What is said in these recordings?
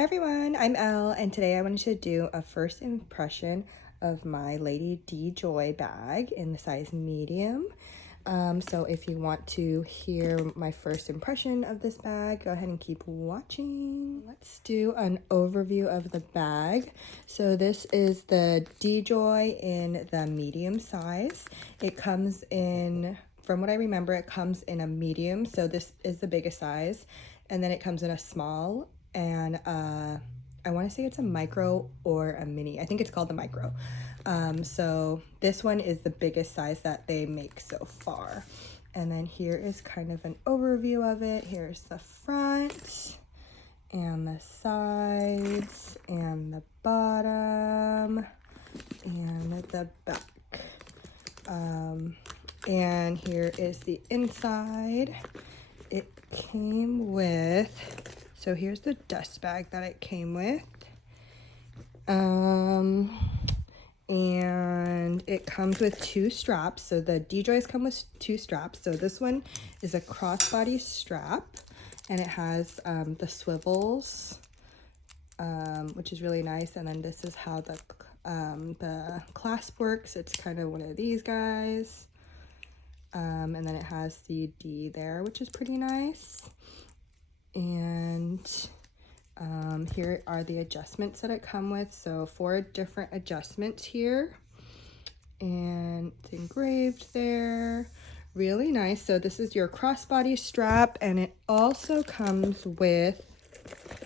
Hi everyone, I'm Elle, and today I wanted to do a first impression of my Lady D-Joy bag in the size medium. So if you want to hear my first impression of this bag, go ahead and keep watching. Let's do an overview of the bag. So this is the D-Joy in the medium size. It comes in, from what I remember, it comes in a medium, so this is the biggest size, and then it comes in a small, and I want to say it's a micro or a mini. I think it's called the micro. So this one is the biggest size that they make so far. And then here is kind of an overview of it. Here's the front and the sides and the bottom and the back. And here is the inside. It came with, so here's the dust bag that it came with. And it comes with two straps. So the D-Joys come with two straps. So this one is a crossbody strap, and it has the swivels, which is really nice. And then this is how the clasp works. It's kind of one of these guys. And then it has the D there, which is pretty nice. And here are the adjustments that it come with. So 4 different adjustments here, and it's engraved there. Really nice. So this is your crossbody strap, and it also comes with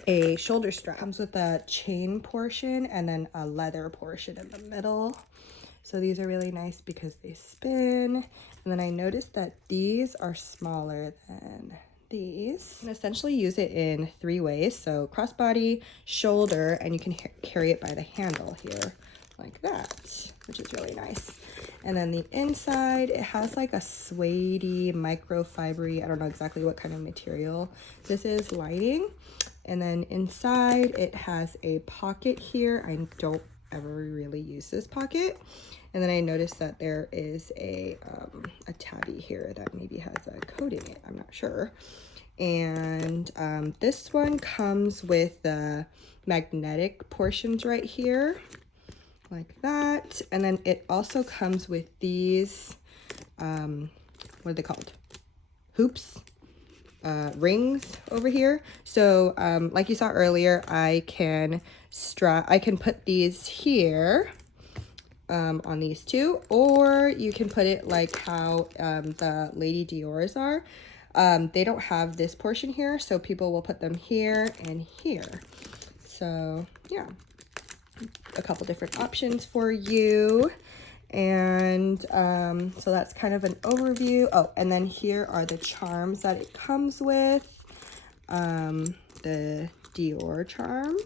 a shoulder strap. It comes with a chain portion and then a leather portion in the middle. So these are really nice because they spin. And then I noticed that these are smaller than these. You can essentially use it in 3 ways. So crossbody, shoulder, and you can carry it by the handle here like that, which is really nice. And then the inside, it has like a suede-y, microfibery, I don't know exactly what kind of material this is, lining. And then inside it has a pocket here. I don't ever really use this pocket. And then I noticed that there is a tabby here that maybe has a code in it. I'm not sure. And this one comes with the magnetic portions right here, like that. And then it also comes with these, what are they called? Hoops, rings over here. So like you saw earlier, I can put these here on these two, or you can put it like how the Lady Dior's are. They don't have this portion here, so people will put them here and here. So yeah, a couple different options for you. And so that's kind of an overview. Oh, and then here are the charms that it comes with, the Dior charms.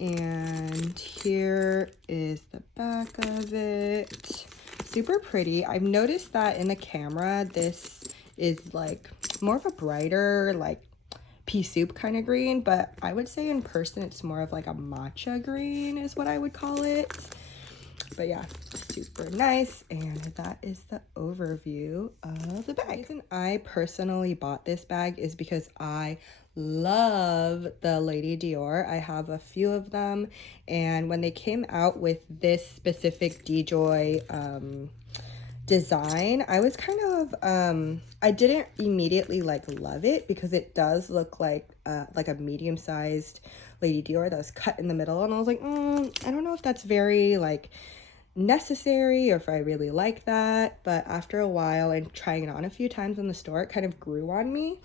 And here is the back of it. Super pretty. I've noticed that in the camera, this is like more of a brighter, like pea soup kind of green, but I would say in person it's more of like a matcha green is what I would call it. But yeah, super nice. And that is the overview of the bag. The reason I personally bought this bag is because I love the Lady Dior. I have a few of them, and when they came out with this specific D-Joy design, I was kind of I didn't immediately like love it because it does look like a medium-sized Lady Dior that was cut in the middle, and I was like, I don't know if that's very like necessary or if I really like that. But after a while and trying it on a few times in the store, it kind of grew on me.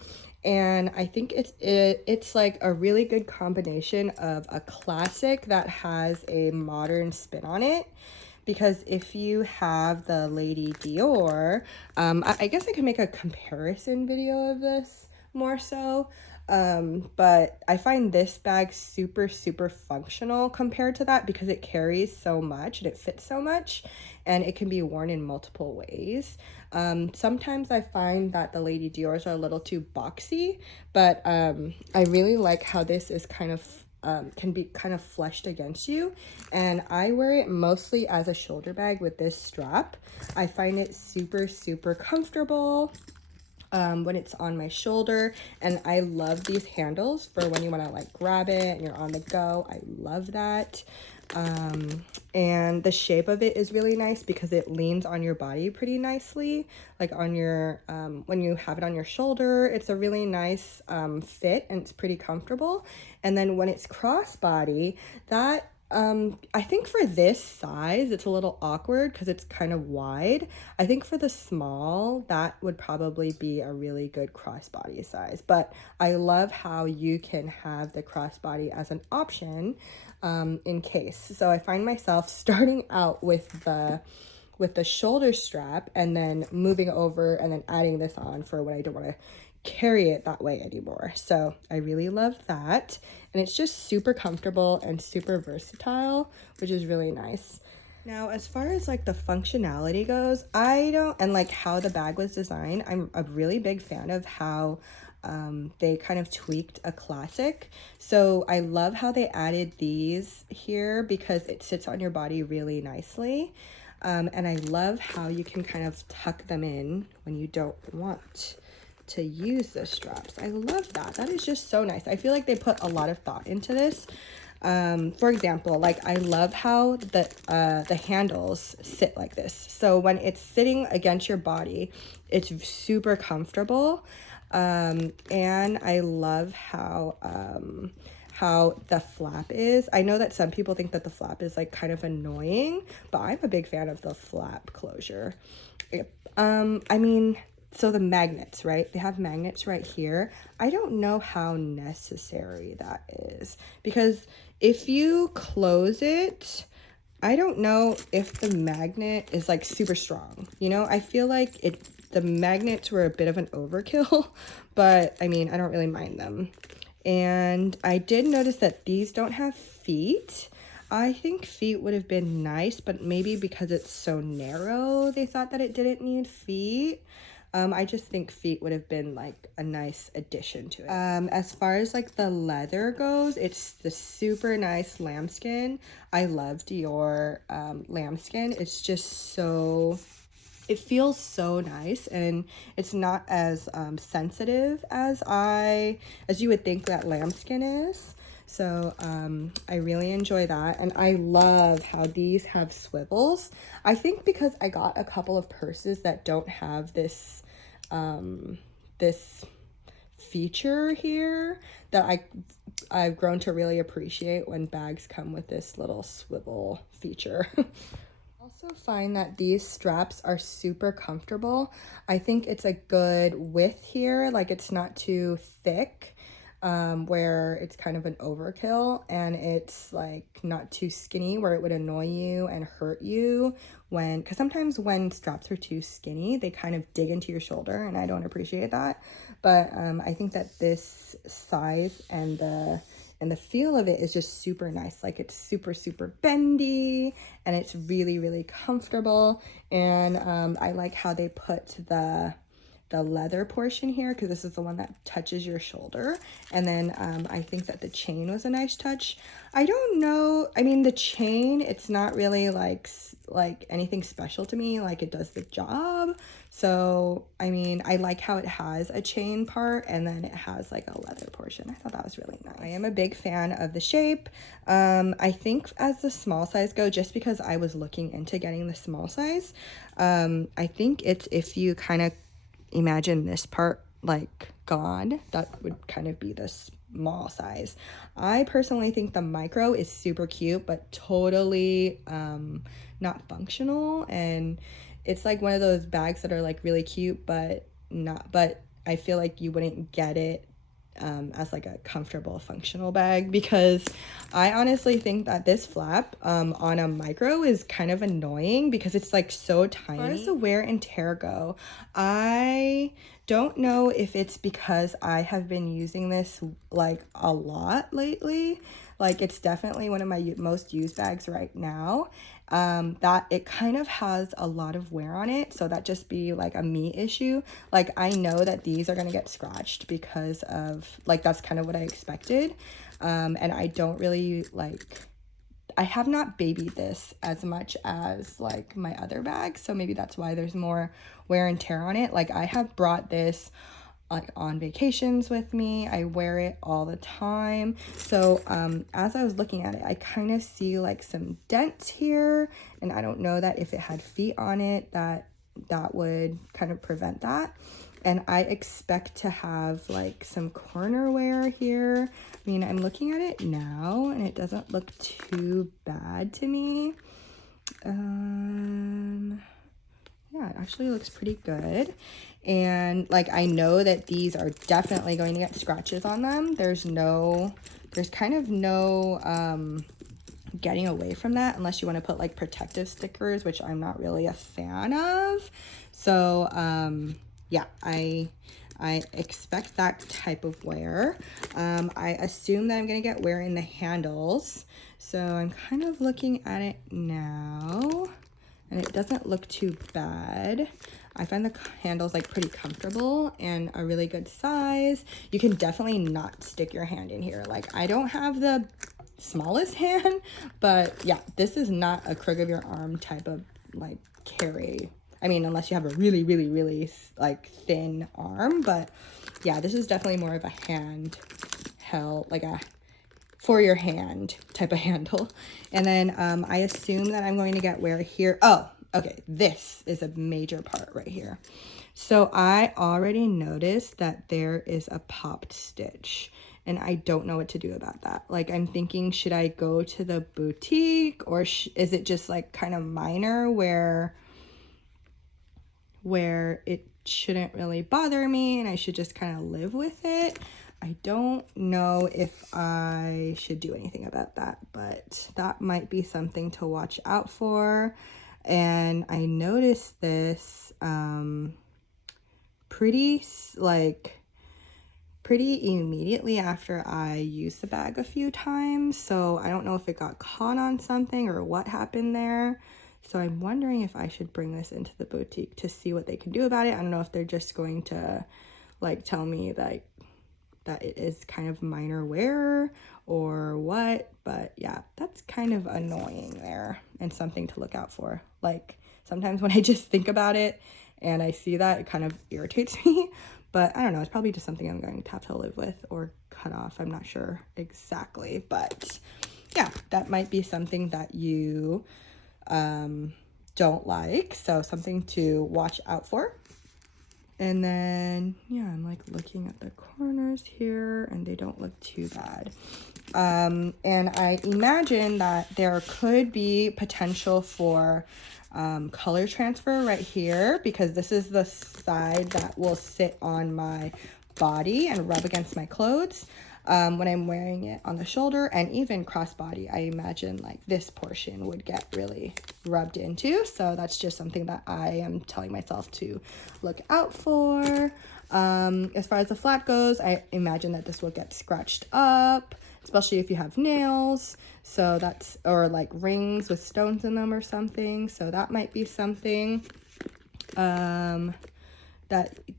And I think it's like a really good combination of a classic that has a modern spin on it. Because if you have the Lady Dior, I guess I could make a comparison video of this more so. But I find this bag super functional compared to that because it carries so much and it fits so much, and it can be worn in multiple ways. Sometimes I find that the Lady Dior's are a little too boxy, but I really like how this is kind of can be kind of fleshed against you, and I wear it mostly as a shoulder bag with this strap. I find it super comfortable. when it's on my shoulder. And I love these handles for when you want to like grab it and you're on the go. I love that. And the shape of it is really nice because it leans on your body pretty nicely, like on your when you have it on your shoulder. It's a really nice fit, and it's pretty comfortable. And then when it's crossbody, that I think for this size it's a little awkward because it's kind of wide. I think for the small, that would probably be a really good crossbody size. But I love how you can have the crossbody as an option in case. So I find myself starting out with the shoulder strap and then moving over and then adding this on for when I don't want to carry it that way anymore. So I really love that, and it's just super comfortable and super versatile, which is really nice. Now, as far as like the functionality goes, and like how the bag was designed, I'm a really big fan of how they kind of tweaked a classic. So I love how they added these here because it sits on your body really nicely. And I love how you can kind of tuck them in when you don't want to use the straps. I love that. That is just so nice. I feel like they put a lot of thought into this. For example, like I love how the handles sit like this. So when it's sitting against your body, it's super comfortable. And I love how the flap is. I know that some people think that the flap is like kind of annoying, but I'm a big fan of the flap closure. I mean, so the magnets, right? They have magnets right here. I don't know how necessary that is because if you close it, I don't know if the magnet is like super strong. You know, I feel like the magnets were a bit of an overkill, but I mean, I don't really mind them. And I did notice that these don't have feet. I think feet would have been nice, but maybe because it's so narrow, they thought that it didn't need feet. I just think feet would have been like a nice addition to it. As far as like the leather goes, it's the super nice lambskin. I love Dior lambskin. It's just so, it feels so nice, and it's not as sensitive as you would think that lambskin is. So I really enjoy that, and I love how these have swivels. I think because I got a couple of purses that don't have this this feature here, that I've grown to really appreciate when bags come with this little swivel feature. Also find that these straps are super comfortable. I think it's a good width here, like it's not too thick, where it's kind of an overkill, and it's like not too skinny where it would annoy you and hurt you because sometimes when straps are too skinny, they kind of dig into your shoulder, and I don't appreciate that. But I think that this size and the feel of it is just super nice. Like it's super, super bendy, and it's really, really comfortable. And I like how they put the leather portion here, because this is the one that touches your shoulder. And then I think that the chain was a nice touch. I don't know, I mean, the chain, it's not really like anything special to me. Like it does the job. So I mean, I like how it has a chain part and then it has like a leather portion. I thought that was really nice. I am a big fan of the shape. I think as the small size go, just because I was looking into getting the small size, I think it's, if you kind of imagine this part like gone, that would kind of be the small size. I personally think the micro is super cute, but totally not functional, and it's like one of those bags that are like really cute but I feel like you wouldn't get it as like a comfortable functional bag, because I honestly think that this flap on a micro is kind of annoying because it's like so tiny. As far as the wear and tear go, I don't know if it's because I have been using this like a lot lately. Like it's definitely one of my most used bags right now, that it kind of has a lot of wear on it. So that just be like a me issue. Like I know that these are going to get scratched because of like, that's kind of what I expected. And I don't really like, I have not babied this as much as like my other bags, so maybe that's why there's more wear and tear on it. Like I have brought this like on vacations with me. I wear it all the time. So as I was looking at it, I kind of see like some dents here, and I don't know that if it had feet on it that would kind of prevent that. And I expect to have like some corner wear here. I mean, I'm looking at it now and it doesn't look too bad to me. Yeah, it actually looks pretty good. And like, I know that these are definitely going to get scratches on them. There's kind of no getting away from that unless you want to put like protective stickers, which I'm not really a fan of. So yeah, I expect that type of wear. I assume that I'm gonna get wear in the handles, so I'm kind of looking at it now and it doesn't look too bad. I find the handles like pretty comfortable and a really good size. You can definitely not stick your hand in here. Like I don't have the smallest hand, but yeah, this is not a crook of your arm type of like carry. I mean, unless you have a really, really, really like thin arm, but yeah, this is definitely more of a hand held, like a for your hand type of handle. And then I assume that I'm going to get wear here. Oh, okay, this is a major part right here. So I already noticed that there is a popped stitch and I don't know what to do about that. Like I'm thinking, should I go to the boutique or is it just like kind of minor where it shouldn't really bother me and I should just kind of live with it? I don't know if I should do anything about that, but that might be something to watch out for. And I noticed this pretty immediately after I used the bag a few times. So I don't know if it got caught on something or what happened there. So I'm wondering if I should bring this into the boutique to see what they can do about it. I don't know if they're just going to like tell me like that it is kind of minor wear or what, but yeah, that's kind of annoying there and something to look out for. Like sometimes when I just think about it and I see that, it kind of irritates me, but I don't know, it's probably just something I'm going to have to live with or cut off. I'm not sure exactly, but yeah, that might be something that you don't like, so something to watch out for. And then yeah, I'm like looking at the corners here and they don't look too bad. And I imagine that there could be potential for color transfer right here, because this is the side that will sit on my body and rub against my clothes. When I'm wearing it on the shoulder and even crossbody, I imagine like this portion would get really rubbed into. So that's just something that I am telling myself to look out for. As far as the flat goes, I imagine that this will get scratched up, especially if you have nails. So that's, or like rings with stones in them or something. So that might be something that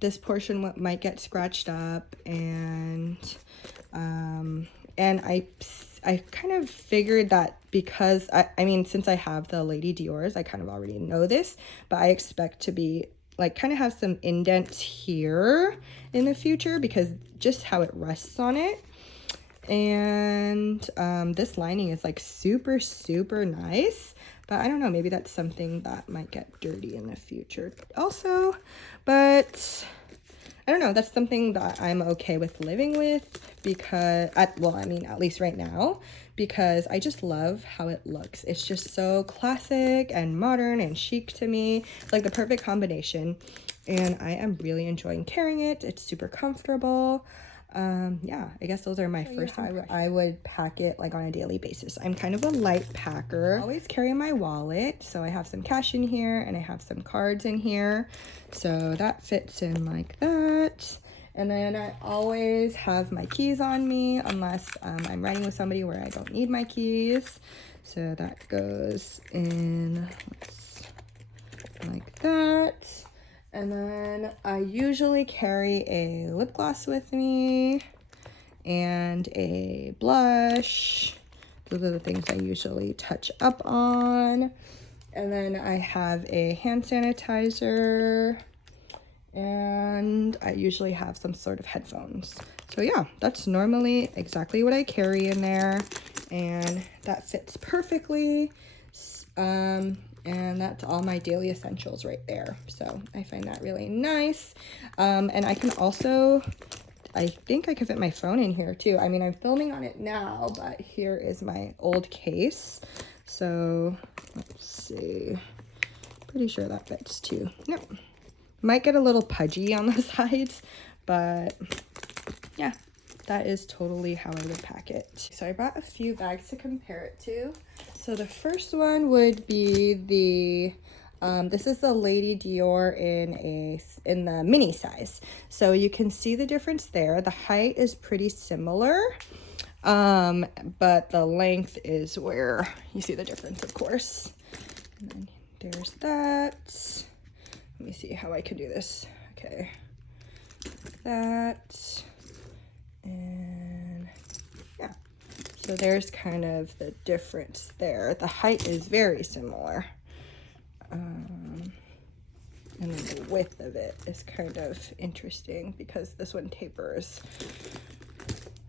this portion might get scratched up. And I kind of figured that because I mean, since I have the Lady Dior's, I kind of already know this, but I expect to be like kind of have some indents here in the future because just how it rests on it. And this lining is like super, super nice, but I don't know, maybe that's something that might get dirty in the future also, but I don't know, that's something that I'm okay with living with because, well, I mean, at least right now, because I just love how it looks. It's just so classic and modern and chic to me. It's like the perfect combination, and I am really enjoying carrying it. It's super comfortable. Yeah, I guess those are my first impressions. I would pack it like on a daily basis. I'm kind of a light packer. I always carry my wallet, so I have some cash in here and I have some cards in here, so that fits in like that. And then I always have my keys on me unless I'm riding with somebody where I don't need my keys, so that goes in like that. And then I usually carry a lip gloss with me and a blush, Those are the things I usually touch up on. And then I have a hand sanitizer, and I usually have some sort of headphones. So yeah, that's normally exactly what I carry in there, and that fits perfectly. And that's all my daily essentials right there. So I find that really nice. And I can also, I think I can fit my phone in here too. I mean, I'm filming on it now, but here is my old case. So let's see, pretty sure that fits too. No, might get a little pudgy on the sides, but yeah, that is totally how I would pack it. So I brought a few bags to compare it to. So the first one would be the this is the Lady Dior in the mini size. So you can see the difference there. The height is pretty similar, but the length is where you see the difference, of course. And then there's that. Let me see how I can do this. Okay, that, and yeah. So there's kind of the difference there. The height is very similar. And then the width of it is kind of interesting because this one tapers.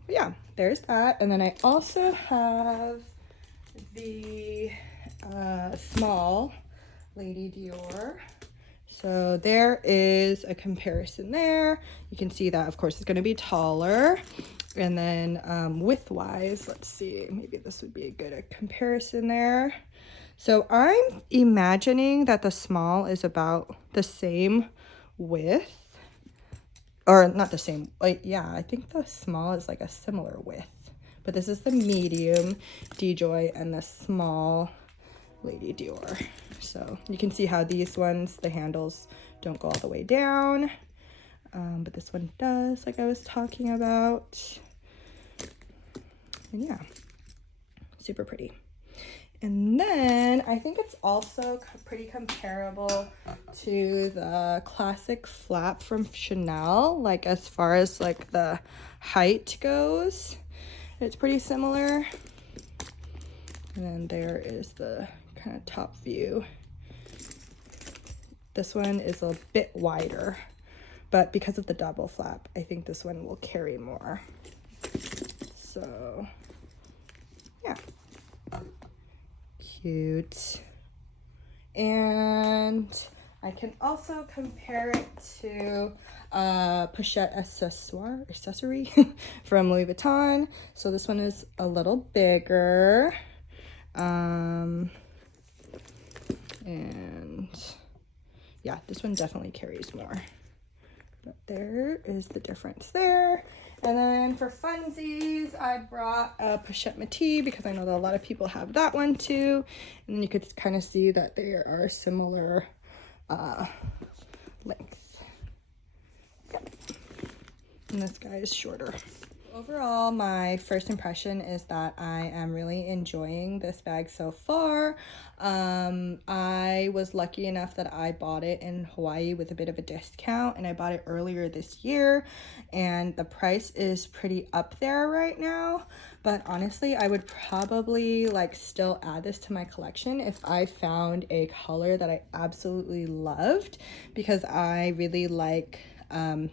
But yeah, there's that. And then I also have the small Lady Dior. So there is a comparison there. You can see that, of course, it's going to be taller. And then width-wise, let's see, maybe this would be a good comparison there. So I'm imagining that the small is about the same width, or not the same, like, yeah, I think the small is like a similar width. But this is the medium D-Joy and the small Lady Dior. So you can see how these ones, the handles don't go all the way down, but this one does, like I was talking about. And yeah, super pretty. And then I think it's also pretty comparable to the classic flap from Chanel, like as far as like the height goes. It's pretty similar. And then there is the kind of top view. This one is a bit wider, but because of the double flap, I think this one will carry more. So yeah, cute. And I can also compare it to pochette accessory from Louis Vuitton. So this one is a little bigger. And yeah, this one definitely carries more. But there is the difference there. And then for funsies, I brought a pochette Métis because I know that a lot of people have that one too. And you could kind of see that they are similar length. And this guy is shorter. Overall, my first impression is that I am really enjoying this bag so far. I was lucky enough that I bought it in Hawaii with a bit of a discount, and I bought it earlier this year, and the price is pretty up there right now. But honestly, I would probably like still add this to my collection if I found a color that I absolutely loved, because I really like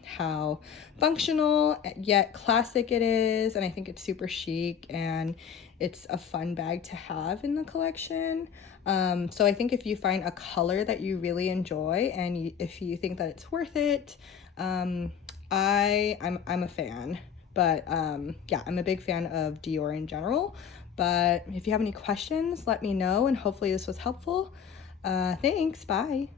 how functional yet classic it is, and I think it's super chic and it's a fun bag to have in the collection. So I think if you find a color that you really enjoy and if you think that it's worth it, I'm a fan. But yeah, I'm a big fan of Dior in general. But if you have any questions, let me know, and hopefully this was helpful. Thanks, bye.